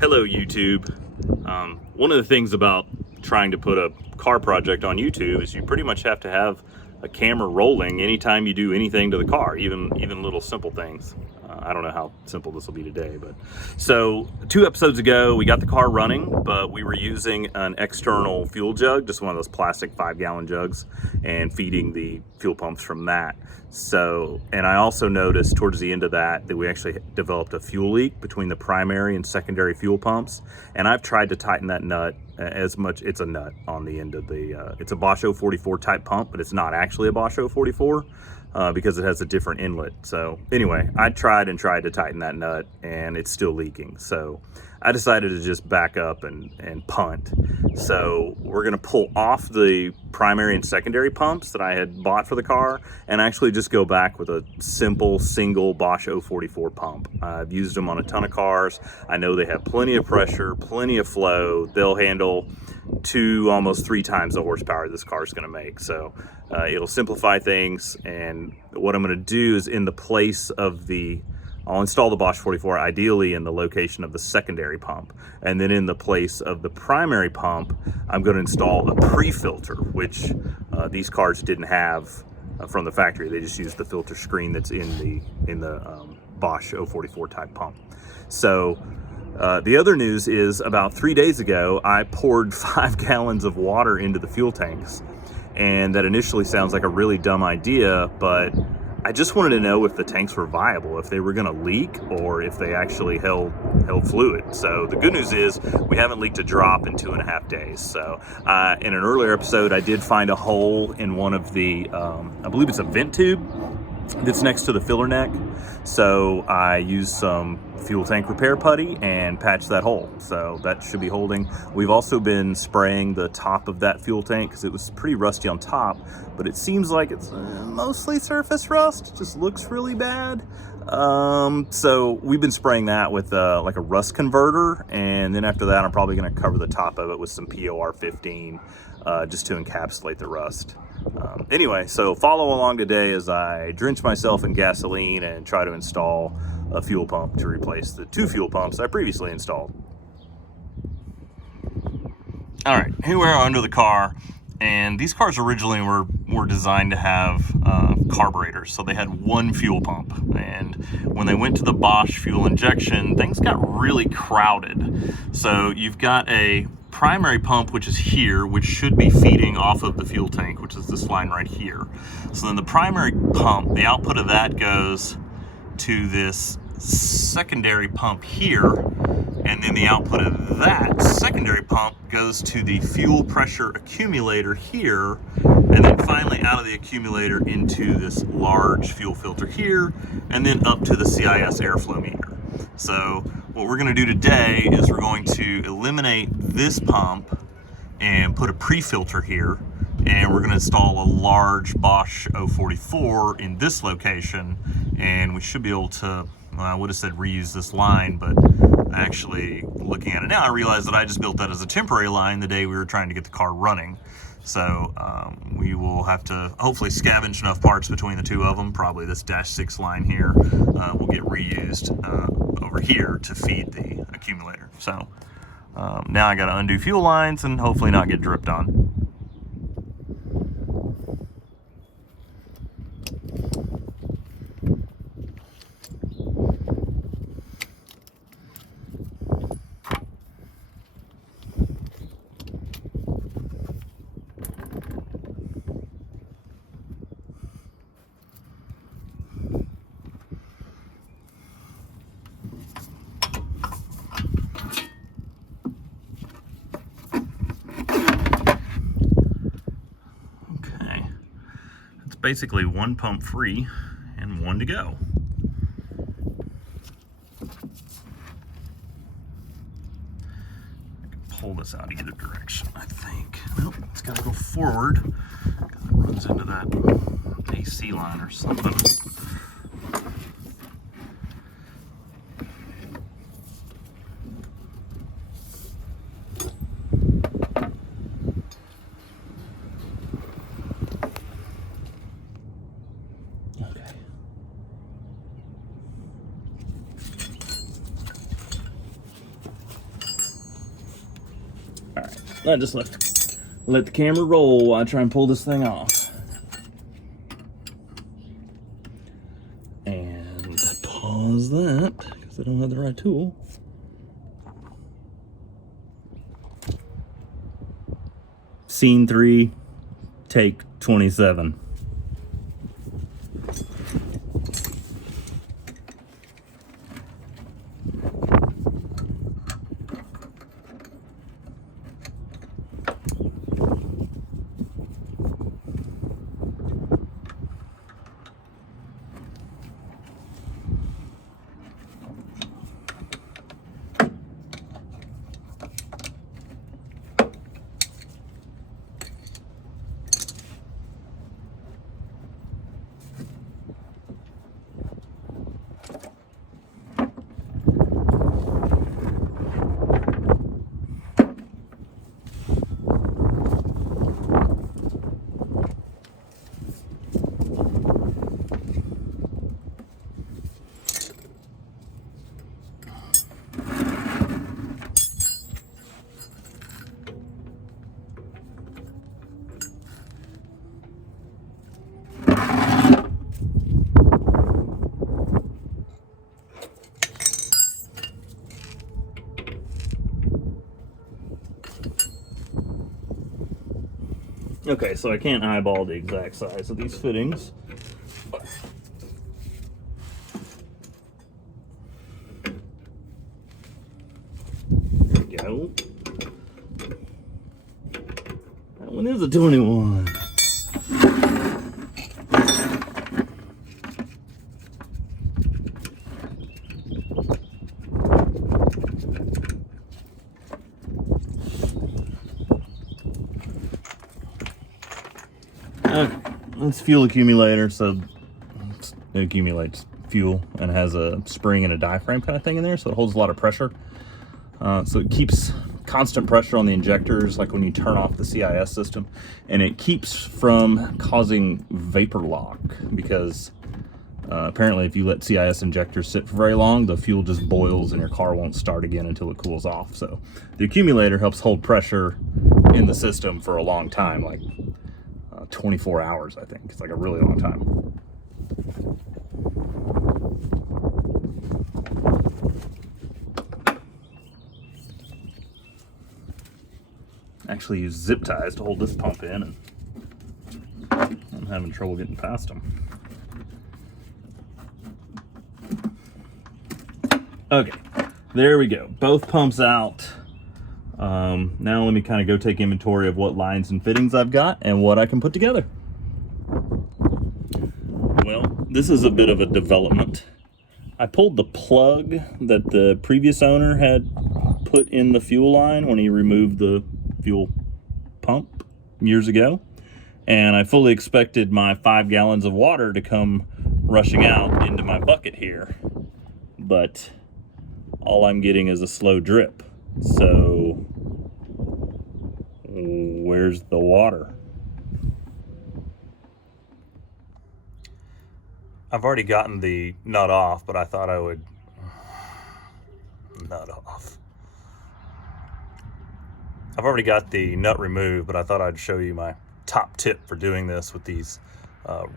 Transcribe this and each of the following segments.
Hello YouTube. One of the things about trying to put a car project on YouTube is you pretty much have to have a camera rolling anytime you do anything to the car, even little simple things. I don't know how simple this will be today, but so 2 episodes ago we got the car running, but we were using an external fuel jug, just one of those plastic 5-gallon jugs, and feeding the fuel pumps from that. So, and I also noticed towards the end of that we actually developed a fuel leak between the primary and secondary fuel pumps, and I've tried to tighten that nut as much. It's a nut on the end of the it's a Bosch 044 type pump, but it's not actually a Bosch 044 because it has a different inlet. So anyway, I tried to tighten that nut and it's still leaking, so I decided to just back up and punt. So we're gonna pull off the primary and secondary pumps that I had bought for the car and actually just go back with a simple single Bosch 044 pump. I've used them on a ton of cars. I know they have plenty of pressure, plenty of flow. They'll handle 2, almost 3 times the horsepower this car is going to make. So it'll simplify things. And what I'm going to do is in the place of I'll install the Bosch 44 ideally in the location of the secondary pump, and then in the place of the primary pump I'm going to install a pre-filter, which these cars didn't have from the factory. They just used the filter screen that's in the Bosch 044 type pump. So the other news is about 3 days ago I poured 5 gallons of water into the fuel tanks, and that initially sounds like a really dumb idea, but I just wanted to know if the tanks were viable, if they were going to leak, or if they actually held fluid. So the good news is we haven't leaked a drop in 2.5 days. So in an earlier episode, I did find a hole in one of the, I believe it's a vent tube that's next to the filler neck. So I used some fuel tank repair putty and patched that hole. So that should be holding. We've also been spraying the top of that fuel tank because it was pretty rusty on top, but it seems like it's mostly surface rust. It just looks really bad. So we've been spraying that with like a rust converter, and then after that I'm probably going to cover the top of it with some POR 15 just to encapsulate the rust. Anyway, so follow along today as I drench myself in gasoline and try to install a fuel pump to replace the 2 fuel pumps I previously installed. All right, here we are under the car, and these cars originally were designed to have carburetors, so they had 1 fuel pump, and when they went to the Bosch fuel injection, things got really crowded. So you've got a primary pump, which is here, which should be feeding off of the fuel tank, which is this line right here. So then the primary pump, the output of that goes to this secondary pump here, and then the output of that secondary pump goes to the fuel pressure accumulator here, and then finally out of the accumulator into this large fuel filter here, and then up to the CIS airflow meter. So what we're going to do today is we're going to eliminate this pump and put a pre-filter here, and we're going to install a large Bosch 044 in this location, and we should be able to, well, I would have said reuse this line, but actually looking at it now I realize that I just built that as a temporary line the day we were trying to get the car running. So we will have to hopefully scavenge enough parts between the 2 of them. Probably this -6 line here will get reused over here to feed the accumulator. So now I got to undo fuel lines and hopefully not get dripped on. Basically 1 pump free and 1 to go. I can pull this out either direction, I think. Nope, it's got to go forward because it runs into that AC line or something. I just let the camera roll while I try and pull this thing off. And pause that, because I don't have the right tool. Scene 3, take 27. Okay, so I can't eyeball the exact size of these fittings. There we go. That one is a 21. Okay, it's fuel accumulator, so it accumulates fuel and has a spring and a diaphragm kind of thing in there, so it holds a lot of pressure. So it keeps constant pressure on the injectors, like when you turn off the CIS system, and it keeps from causing vapor lock, because apparently if you let CIS injectors sit for very long, the fuel just boils and your car won't start again until it cools off. So the accumulator helps hold pressure in the system for a long time, like 24 hours, I think. It's like a really long time. Actually use zip ties to hold this pump in, and I'm having trouble getting past them. Okay, there we go. Both pumps out. Now let me kind of go take inventory of what lines and fittings I've got and what I can put together. Well, this is a bit of a development. I pulled the plug that the previous owner had put in the fuel line when he removed the fuel pump years ago, and I fully expected my 5 gallons of water to come rushing out into my bucket here, but all I'm getting is a slow drip. So where's the water? I've already gotten the nut off, but I thought I would nut off. I've already got the nut removed, but I thought I'd show you my top tip for doing this with these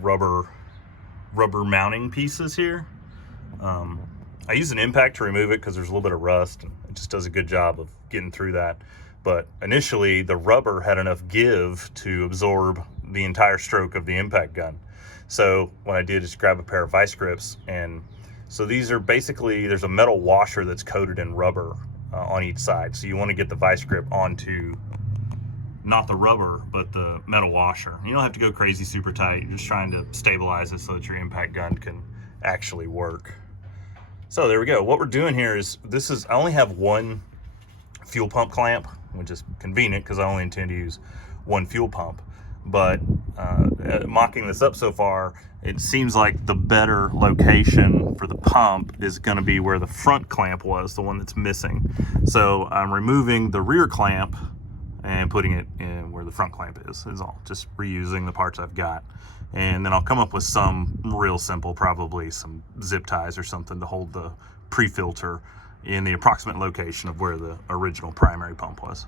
rubber mounting pieces here. I use an impact to remove it because there's a little bit of rust, and it just does a good job of getting through that. But initially, the rubber had enough give to absorb the entire stroke of the impact gun. So what I did is grab a pair of vice grips, and so these are basically, there's a metal washer that's coated in rubber on each side. So you want to get the vice grip onto not the rubber, but the metal washer. You don't have to go crazy super tight. You're just trying to stabilize it so that your impact gun can actually work. So there we go. What we're doing here is, I only have one fuel pump clamp, which is convenient because I only intend to use one fuel pump. But mocking this up so far, it seems like the better location for the pump is going to be where the front clamp was, the one that's missing. So I'm removing the rear clamp and putting it in where the front clamp is all. Just reusing the parts I've got. And then I'll come up with some real simple, probably some zip ties or something to hold the pre-filter in the approximate location of where the original primary pump was.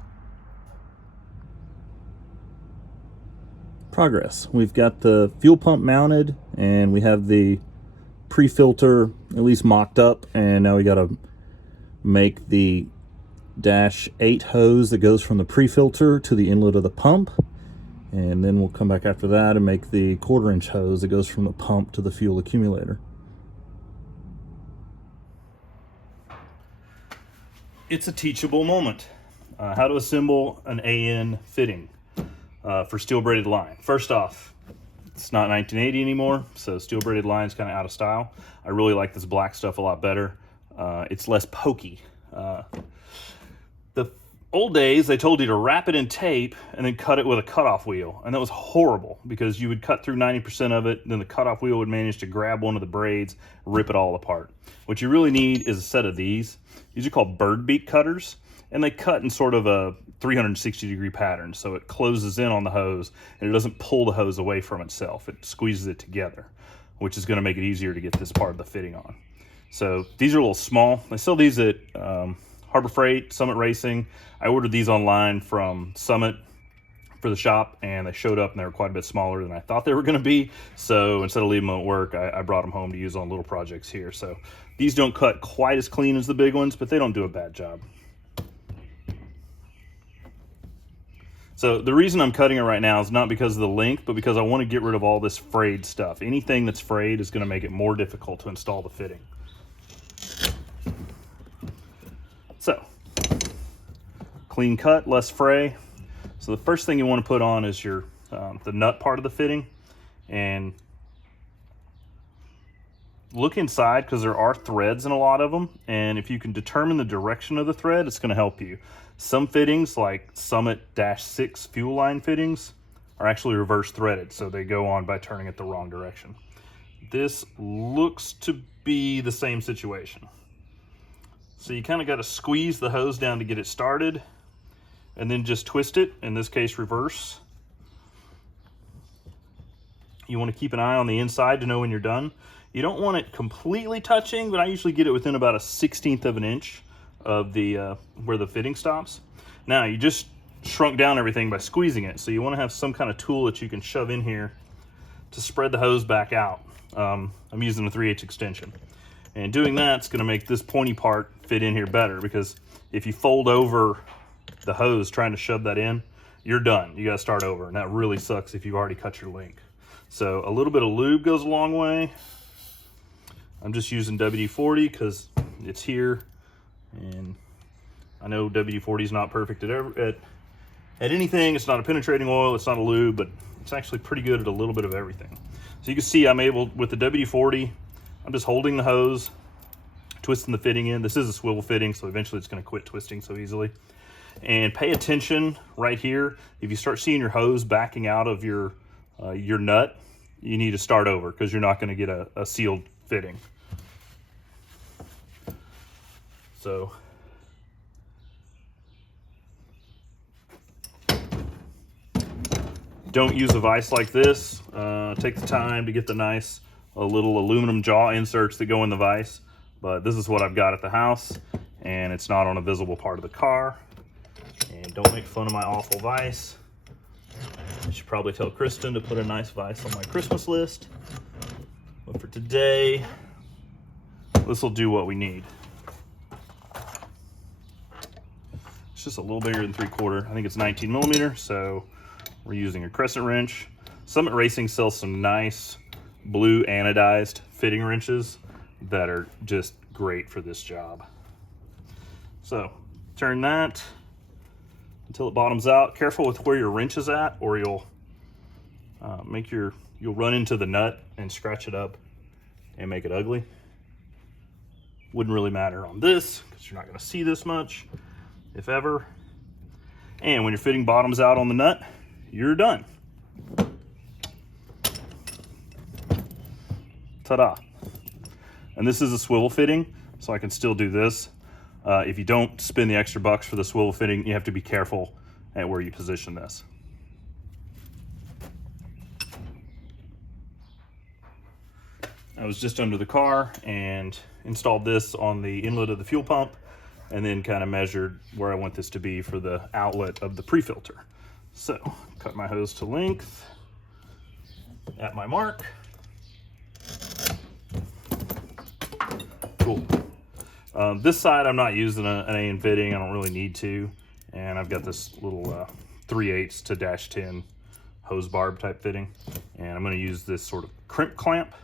progress. We've got the fuel pump mounted, and we have the pre-filter at least mocked up, and now we got to make the -8 hose that goes from the pre-filter to the inlet of the pump, and then we'll come back after that and make the 1/4-inch hose that goes from the pump to the fuel accumulator. It's a teachable moment. How to assemble an AN fitting for steel braided line. First off, it's not 1980 anymore, so steel braided line is kind of out of style. I really like this black stuff a lot better. It's less pokey. The old days, they told you to wrap it in tape and then cut it with a cutoff wheel, and that was horrible because you would cut through 90% of it, then the cutoff wheel would manage to grab one of the braids, rip it all apart. What you really need is a set of these. These are called bird beak cutters, and they cut in sort of a 360-degree pattern, so it closes in on the hose and it doesn't pull the hose away from itself. It squeezes it together, which is going to make it easier to get this part of the fitting on. So these are a little small. I sell these at Harbor Freight, Summit Racing. I ordered these online from Summit for the shop, and they showed up and they were quite a bit smaller than I thought they were going to be. So instead of leaving them at work, I brought them home to use on little projects here. So these don't cut quite as clean as the big ones, but they don't do a bad job. So the reason I'm cutting it right now is not because of the length, but because I want to get rid of all this frayed stuff. Anything that's frayed is going to make it more difficult to install the fitting. So, clean cut, less fray. So the first thing you want to put on is your the nut part of the fitting, and look inside because there are threads in a lot of them, and if you can determine the direction of the thread, it's going to help you. Some fittings, like Summit-6 fuel line fittings, are actually reverse threaded, so they go on by turning it the wrong direction. This looks to be the same situation. So you kind of got to squeeze the hose down to get it started, and then just twist it, in this case reverse. You want to keep an eye on the inside to know when you're done. You don't want it completely touching, but I usually get it within about a 1/16 of an inch of the where the fitting stops. Now you just shrunk down everything by squeezing it, so you want to have some kind of tool that you can shove in here to spread the hose back out. I'm using a 3/8 extension, and doing that's going to make this pointy part fit in here better, because if you fold over the hose trying to shove that in, you're done. You got to start over, and that really sucks if you've already cut your link. So a little bit of lube goes a long way. I'm just using WD-40 because it's here, and I know WD-40 is not perfect at anything. It's not a penetrating oil, it's not a lube, but it's actually pretty good at a little bit of everything. So you can see I'm able, with the WD-40, I'm just holding the hose, twisting the fitting in. This is a swivel fitting, so eventually it's going to quit twisting so easily. And pay attention right here. If you start seeing your hose backing out of your nut, you need to start over, because you're not going to get a sealed fitting. So don't use a vise like this. Take the time to get the nice little aluminum jaw inserts that go in the vise, but this is what I've got at the house, and it's not on a visible part of the car. And don't make fun of my awful vise. I should probably tell Kristen to put a nice vise on my Christmas list, but for today this will do what we need. It's just a little bigger than 3/4. I think it's 19 millimeter, so we're using a crescent wrench. Summit Racing sells some nice blue anodized fitting wrenches that are just great for this job. So turn that until it bottoms out. Careful with where your wrench is at, or you'll run into the nut and scratch it up and make it ugly. Wouldn't really matter on this because you're not going to see this much, if ever. And when your fitting bottoms out on the nut, you're done. Ta-da. And this is a swivel fitting, so I can still do this. If you don't spend the extra bucks for the swivel fitting, you have to be careful at where you position this. I was just under the car and installed this on the inlet of the fuel pump, and then kind of measured where I want this to be for the outlet of the pre-filter. So cut my hose to length, at my mark. Cool. This side I'm not using an A fitting. I don't really need to. And I've got this little 3/8 to -10 hose barb type fitting. And I'm going to use this sort of crimp clamp.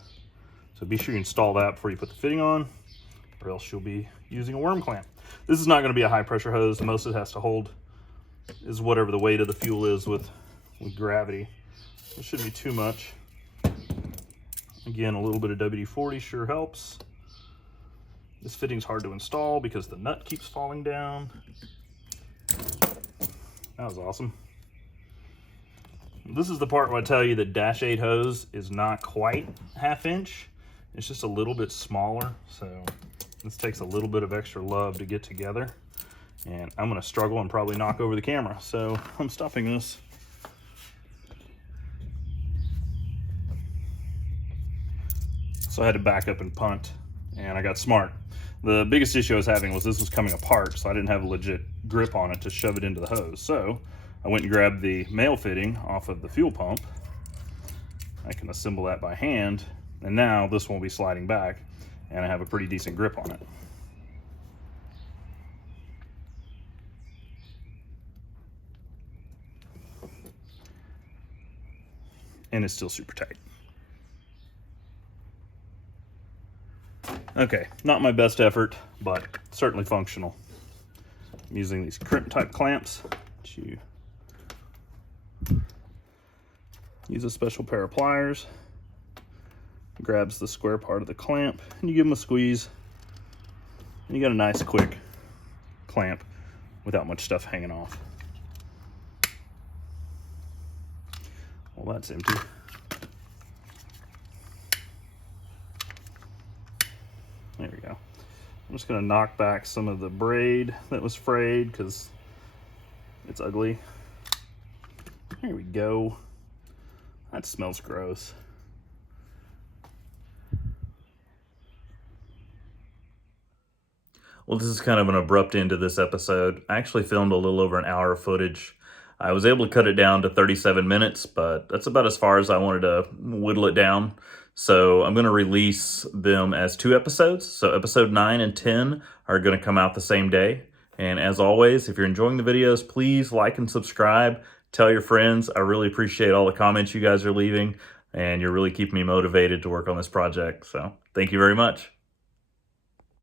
So be sure you install that before you put the fitting on, or else you'll be using a worm clamp. This is not going to be a high pressure hose. The most it has to hold is whatever the weight of the fuel is with gravity. It shouldn't be too much. Again, a little bit of WD-40 sure helps. This fitting's hard to install because the nut keeps falling down. That was awesome. This is the part where I tell you that -8 hose is not quite 1/2 inch. It's just a little bit smaller, so this takes a little bit of extra love to get together. And I'm gonna struggle and probably knock over the camera, so I'm stopping this. So I had to back up and punt, and I got smart. The biggest issue I was having was this was coming apart, so I didn't have a legit grip on it to shove it into the hose. So I went and grabbed the male fitting off of the fuel pump. I can assemble that by hand, and now this won't be sliding back, and I have a pretty decent grip on it. And it's still super tight. Okay, not my best effort, but certainly functional. I'm using these crimp type clamps to use a special pair of pliers. Grabs the square part of the clamp, and you give them a squeeze, and you got a nice quick clamp without much stuff hanging off. Well, that's empty. There we go. I'm just going to knock back some of the braid that was frayed because it's ugly. There we go. That smells gross. Well, this is kind of an abrupt end to this episode. I actually filmed a little over an hour of footage. I was able to cut it down to 37 minutes, but that's about as far as I wanted to whittle it down. So I'm going to release them as 2 episodes. So episode 9 and 10 are going to come out the same day. And as always, if you're enjoying the videos, please like and subscribe. Tell your friends. I really appreciate all the comments you guys are leaving, and you're really keeping me motivated to work on this project. So thank you very much.